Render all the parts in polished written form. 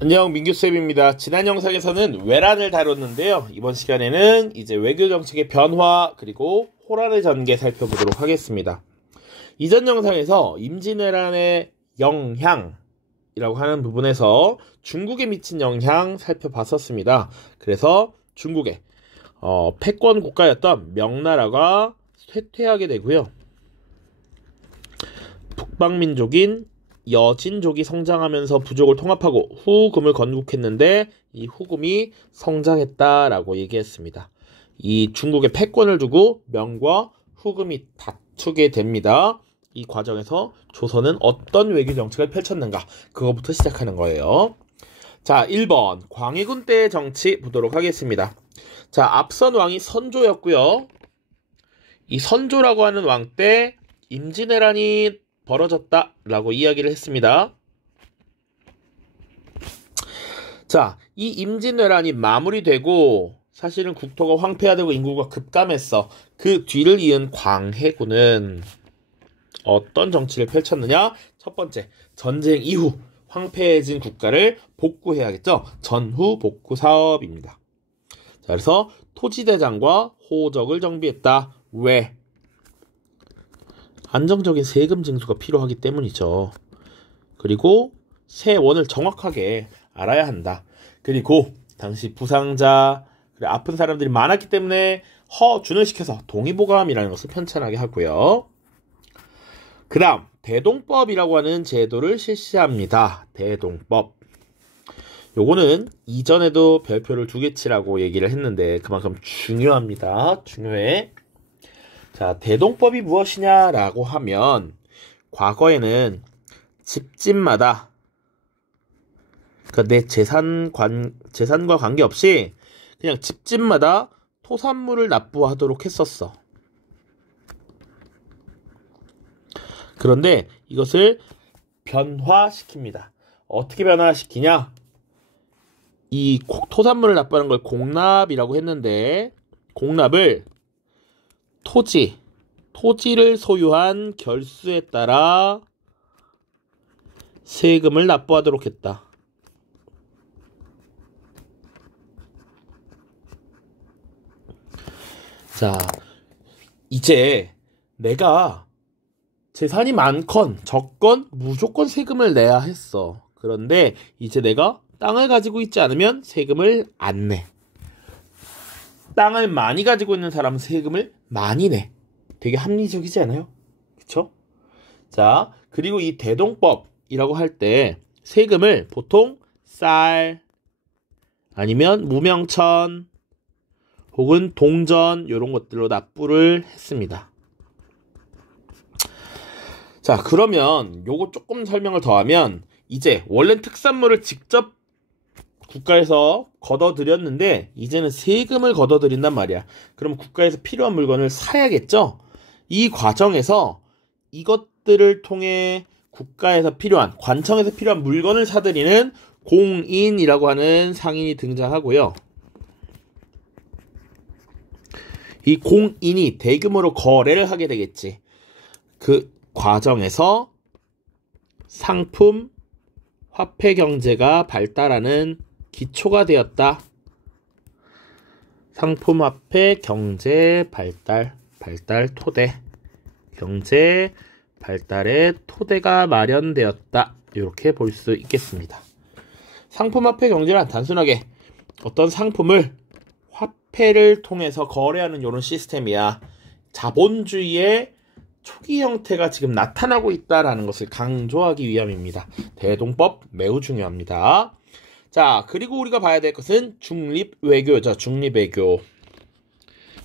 안녕, 민규쌤입니다. 지난 영상에서는 외란을 다뤘는데요. 이번 시간에는 이제 외교 정책의 변화 그리고 호란의 전개 살펴보도록 하겠습니다. 이전 영상에서 임진왜란의 영향이라고 하는 부분에서 중국에 미친 영향 살펴봤었습니다. 그래서 중국의 패권 국가였던 명나라가 쇠퇴하게 되고요. 북방민족인 여진족이 성장하면서 부족을 통합하고 후금을 건국했는데 이 후금이 성장했다라고 얘기했습니다. 이 중국의 패권을 두고 명과 후금이 다투게 됩니다. 이 과정에서 조선은 어떤 외교 정책을 펼쳤는가 그거부터 시작하는 거예요. 자, 1번 광해군 때의 정치 보도록 하겠습니다. 자, 앞선 왕이 선조였고요. 이 선조라고 하는 왕 때 임진왜란이 벌어졌다라고 이야기를 했습니다. 자, 이 임진왜란이 마무리되고 사실은 국토가 황폐화되고 인구가 급감했어. 그 뒤를 이은 광해군은 어떤 정치를 펼쳤느냐? 첫 번째, 전쟁 이후 황폐해진 국가를 복구해야겠죠. 전후 복구 사업입니다. 자, 그래서 토지대장과 호적을 정비했다. 왜? 안정적인 세금 징수가 필요하기 때문이죠. 그리고 세원을 정확하게 알아야 한다. 그리고 당시 부상자, 그리고 아픈 사람들이 많았기 때문에 허준을 시켜서 동의보감이라는 것을 편찬하게 하고요. 그 다음 대동법이라고 하는 제도를 실시합니다. 대동법. 요거는 이전에도 별표를 2개 치라고 얘기를 했는데 그만큼 중요합니다. 중요해. 자, 대동법이 무엇이냐라고 하면 과거에는 집집마다 그러니까 내 재산과 관계없이 그냥 집집마다 토산물을 납부하도록 했었어. 그런데 이것을 변화시킵니다. 어떻게 변화시키냐? 이 토산물을 납부하는 걸 공납이라고 했는데 공납을 토지를 소유한 결수에 따라 세금을 납부하도록 했다. 자, 이제 내가 재산이 많건 적건 무조건 세금을 내야 했어. 그런데 이제 내가 땅을 가지고 있지 않으면 세금을 안 내. 땅을 많이 가지고 있는 사람은 세금을 많이 내. 되게 합리적이지 않아요? 그쵸? 자, 그리고 이 대동법이라고 할 때 세금을 보통 쌀, 아니면 무명천, 혹은 동전 이런 것들로 납부를 했습니다. 자, 그러면 요거 조금 설명을 더하면 이제 원래는 특산물을 직접 국가에서 걷어들였는데 이제는 세금을 걷어들인단 말이야. 그럼 국가에서 필요한 물건을 사야겠죠? 이 과정에서 이것들을 통해 국가에서 필요한, 관청에서 필요한 물건을 사들이는 공인이라고 하는 상인이 등장하고요. 이 공인이 대규모로 거래를 하게 되겠지. 그 과정에서 상품, 화폐 경제가 발달하는 기초가 되었다. 상품, 화폐, 경제, 발달 토대. 경제, 발달의 토대가 마련되었다. 이렇게 볼 수 있겠습니다. 상품, 화폐, 경제란 단순하게 어떤 상품을 화폐를 통해서 거래하는 이런 시스템이야. 자본주의의 초기 형태가 지금 나타나고 있다는 것을 강조하기 위함입니다. 대동법 매우 중요합니다. 자, 그리고 우리가 봐야 될 것은 중립외교죠. 중립외교.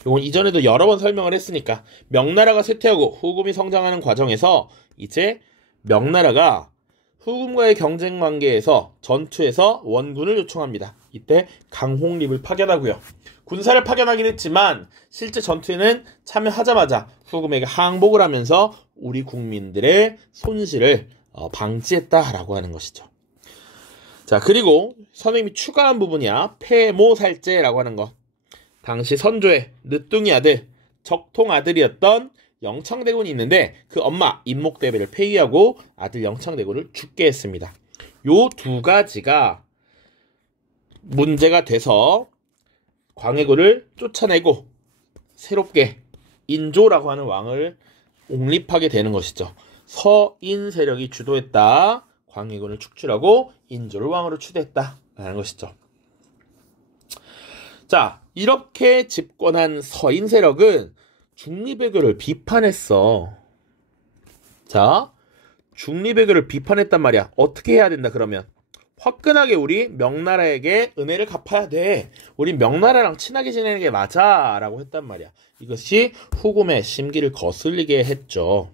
이건 이전에도 여러 번 설명을 했으니까 명나라가 쇠퇴하고 후금이 성장하는 과정에서 이제 명나라가 후금과의 경쟁 관계에서 전투에서 원군을 요청합니다. 이때 강홍립을 파견하고요. 군사를 파견하긴 했지만 실제 전투에는 참여하자마자 후금에게 항복을 하면서 우리 국민들의 손실을 방지했다라고 하는 것이죠. 자, 그리고 선생님이 추가한 부분이야. 폐모살제라고 하는 것. 당시 선조의 늦둥이 아들, 적통 아들이었던 영창대군이 있는데 그 엄마 임목대비를 폐위하고 아들 영창대군을 죽게 했습니다. 요 두 가지가 문제가 돼서 광해군을 쫓아내고 새롭게 인조라고 하는 왕을 옹립하게 되는 것이죠. 서인 세력이 주도했다. 광해군을 축출하고 인조를 왕으로 추대했다라는 것이죠. 자, 이렇게 집권한 서인 세력은 중리배교를 비판했어. 자, 중리배교를 비판했단 말이야. 어떻게 해야 된다 그러면? 화끈하게 우리 명나라에게 은혜를 갚아야 돼. 우리 명나라랑 친하게 지내는 게 맞아 라고 했단 말이야. 이것이 후금의 심기를 거슬리게 했죠.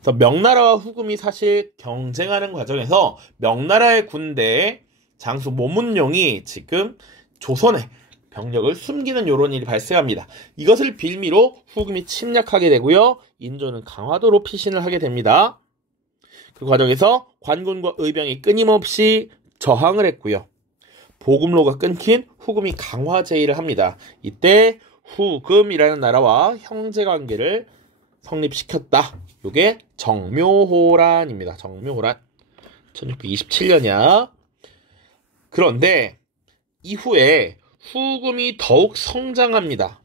그래서 명나라와 후금이 사실 경쟁하는 과정에서 명나라의 군대 장수 모문룡이 지금 조선에 병력을 숨기는 이런 일이 발생합니다. 이것을 빌미로 후금이 침략하게 되고요. 인조는 강화도로 피신을 하게 됩니다. 그 과정에서 관군과 의병이 끊임없이 저항을 했고요. 보급로가 끊긴 후금이 강화 제의를 합니다. 이때 후금이라는 나라와 형제관계를 성립시켰다. 이게 정묘호란입니다. 정묘호란. 1627년이야. 그런데 이후에 후금이 더욱 성장합니다.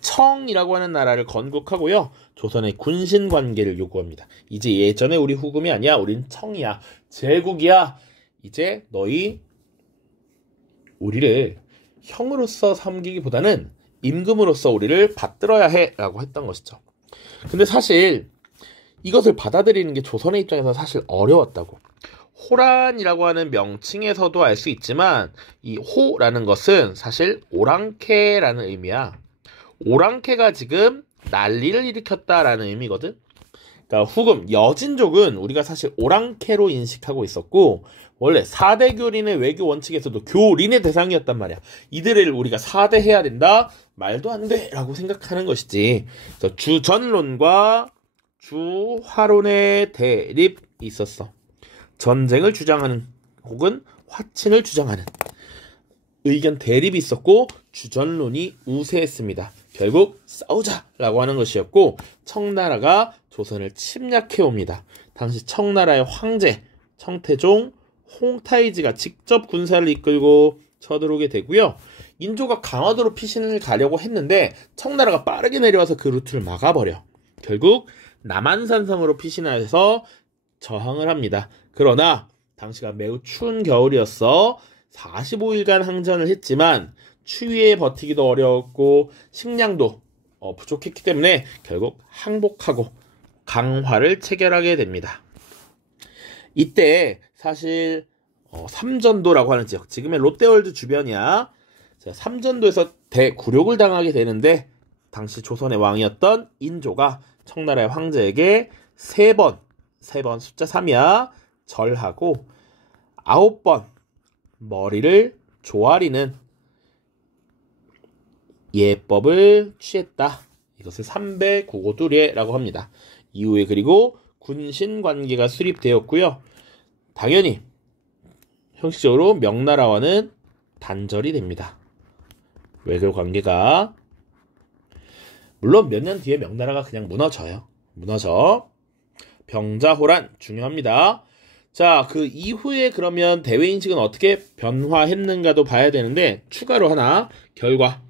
청이라고 하는 나라를 건국하고요. 조선의 군신 관계를 요구합니다. 이제 예전에 우리 후금이 아니야. 우린 청이야. 제국이야. 이제 너희 우리를 형으로서 섬기기보다는 임금으로서 우리를 받들어야 해 라고 했던 것이죠. 근데 사실 이것을 받아들이는 게 조선의 입장에서 사실 어려웠다고. 호란이라고 하는 명칭에서도 알 수 있지만 이 호라는 것은 사실 오랑캐라는 의미야. 오랑캐가 지금 난리를 일으켰다라는 의미거든. 그러니까 후금, 여진족은 우리가 사실 오랑캐로 인식하고 있었고 원래 4대 교린의 외교 원칙에서도 교린의 대상이었단 말이야. 이들을 우리가 4대 해야 된다? 말도 안 돼! 라고 생각하는 것이지. 그래서 주전론과 주화론의 대립이 있었어. 전쟁을 주장하는 혹은 화친을 주장하는 의견 대립이 있었고 주전론이 우세했습니다. 결국 싸우자라고 하는 것이었고 청나라가 조선을 침략해옵니다. 당시 청나라의 황제 청태종 홍타이지가 직접 군사를 이끌고 쳐들어오게 되고요. 인조가 강화도로 피신을 가려고 했는데 청나라가 빠르게 내려와서 그 루트를 막아버려. 결국 남한산성으로 피신해서 저항을 합니다. 그러나 당시가 매우 추운 겨울이었어. 45일간 항전을 했지만 추위에 버티기도 어려웠고 식량도 부족했기 때문에 결국 항복하고 강화를 체결하게 됩니다. 이때 사실 삼전도라고 하는 지역, 지금의 롯데월드 주변이야. 삼전도에서 대굴욕을 당하게 되는데 당시 조선의 왕이었던 인조가 청나라의 황제에게 세 번 숫자 3이야 절하고 9번 머리를 조아리는 예법을 취했다. 이것을 삼배구고두례라고 합니다. 이후에 그리고 군신관계가 수립되었고요. 당연히 형식적으로 명나라와는 단절이 됩니다. 외교 관계가. 물론 몇 년 뒤에 명나라가 그냥 무너져요. 무너져. 병자호란 중요합니다. 자, 그 이후에 그러면 대외인식은 어떻게 변화했는가도 봐야 되는데 추가로 하나 결과.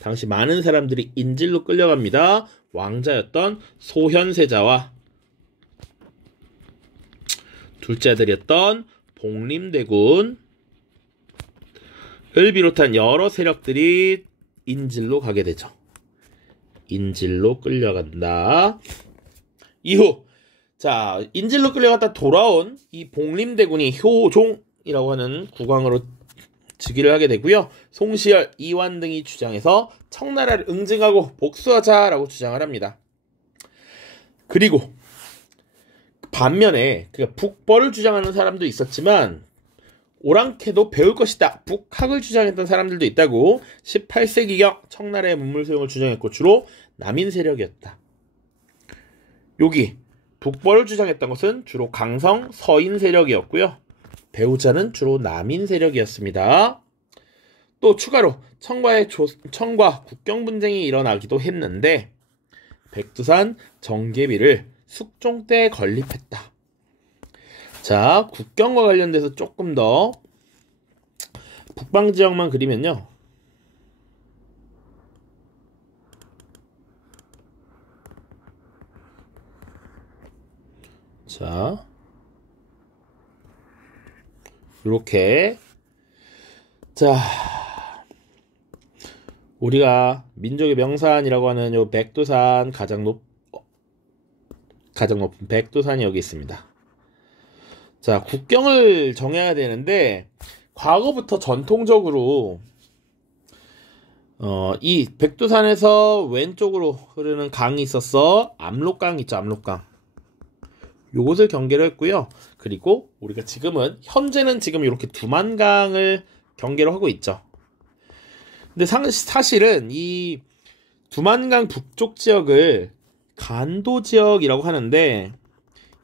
당시 많은 사람들이 인질로 끌려갑니다. 왕자였던 소현세자와 둘째 아들이었던 복림대군을 비롯한 여러 세력들이 인질로 가게 되죠. 인질로 끌려간다. 이후 자, 인질로 끌려갔다 돌아온 이 복림대군이 효종이라고 하는 국왕으로 즉위를 하게 되고요. 송시열, 이완 등이 주장해서 청나라를 응징하고 복수하자라고 주장을 합니다. 그리고 반면에 북벌을 주장하는 사람도 있었지만 오랑캐도 배울 것이다. 북학을 주장했던 사람들도 있다고. 18세기경 청나라의 문물 소용을 주장했고 주로 남인 세력이었다. 여기 북벌을 주장했던 것은 주로 강성 서인 세력이었고요. 배우자는 주로 남인 세력이었습니다. 또 추가로 청과 국경 분쟁이 일어나기도 했는데 백두산 정계비를 숙종 때 건립했다. 자, 국경과 관련돼서 조금 더 북방 지역만 그리면요. 자, 이렇게. 자, 우리가 민족의 명산이라고 하는 요 백두산 가장 높은 백두산이 여기 있습니다. 자, 국경을 정해야 되는데 과거부터 전통적으로 이 백두산에서 왼쪽으로 흐르는 강이 있었어. 압록강 있죠, 압록강. 요것을 경계로 했고요. 그리고 우리가 현재는 지금 이렇게 두만강을 경계로 하고 있죠. 근데 사실은 이 두만강 북쪽 지역을 간도 지역이라고 하는데,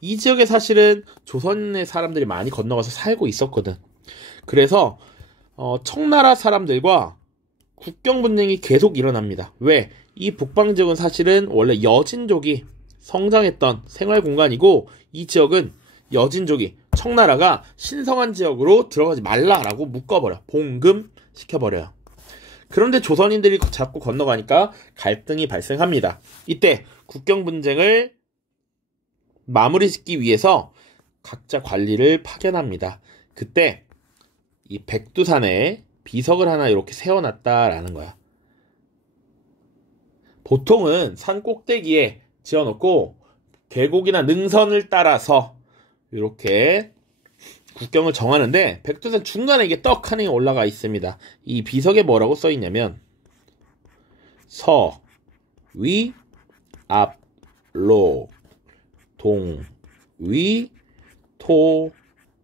이 지역에 사실은 조선의 사람들이 많이 건너가서 살고 있었거든. 그래서 청나라 사람들과 국경 분쟁이 계속 일어납니다. 왜? 이 북방 지역은 사실은 원래 여진족이 성장했던 생활 공간이고, 이 지역은 여진족이 청나라가 신성한 지역으로 들어가지 말라라고 묶어버려. 봉금시켜버려요. 그런데 조선인들이 자꾸 건너가니까 갈등이 발생합니다. 이때 국경 분쟁을 마무리짓기 위해서 각자 관리를 파견합니다. 그때 이 백두산에 비석을 하나 이렇게 세워놨다라는 거야. 보통은 산 꼭대기에 지어놓고 계곡이나 능선을 따라서 이렇게 국경을 정하는데, 백두산 중간에 이게 떡 하나 올라가 있습니다. 이 비석에 뭐라고 써 있냐면 서, 위, 앞, 로, 동, 위, 토,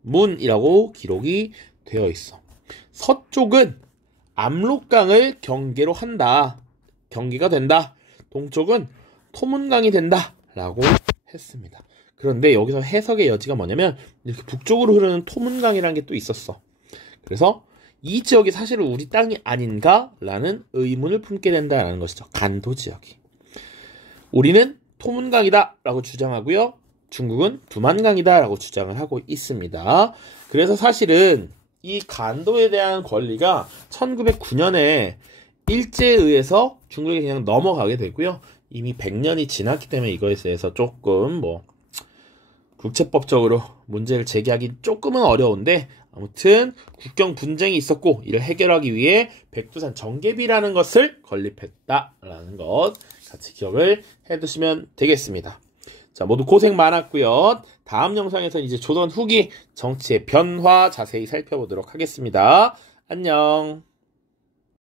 문이라고 기록이 되어 있어. 서쪽은 압록강을 경계로 한다. 경계가 된다. 동쪽은 토문강이 된다. 라고 했습니다. 그런데 여기서 해석의 여지가 뭐냐면, 이렇게 북쪽으로 흐르는 토문강이라는 게 또 있었어. 그래서 이 지역이 사실은 우리 땅이 아닌가? 라는 의문을 품게 된다는 것이죠. 간도 지역이. 우리는 토문강이다 라고 주장하고요. 중국은 두만강이다 라고 주장을 하고 있습니다. 그래서 사실은 이 간도에 대한 권리가 1909년에 일제에 의해서 중국에 그냥 넘어가게 되고요. 이미 100년이 지났기 때문에 이거에 대해서 조금 국제법적으로 문제를 제기하기 조금은 어려운데, 아무튼 국경 분쟁이 있었고 이를 해결하기 위해 백두산 정계비라는 것을 건립했다라는 것 같이 기억을 해두시면 되겠습니다. 자, 모두 고생 많았고요. 다음 영상에서는 이제 조선 후기 정치의 변화 자세히 살펴보도록 하겠습니다. 안녕.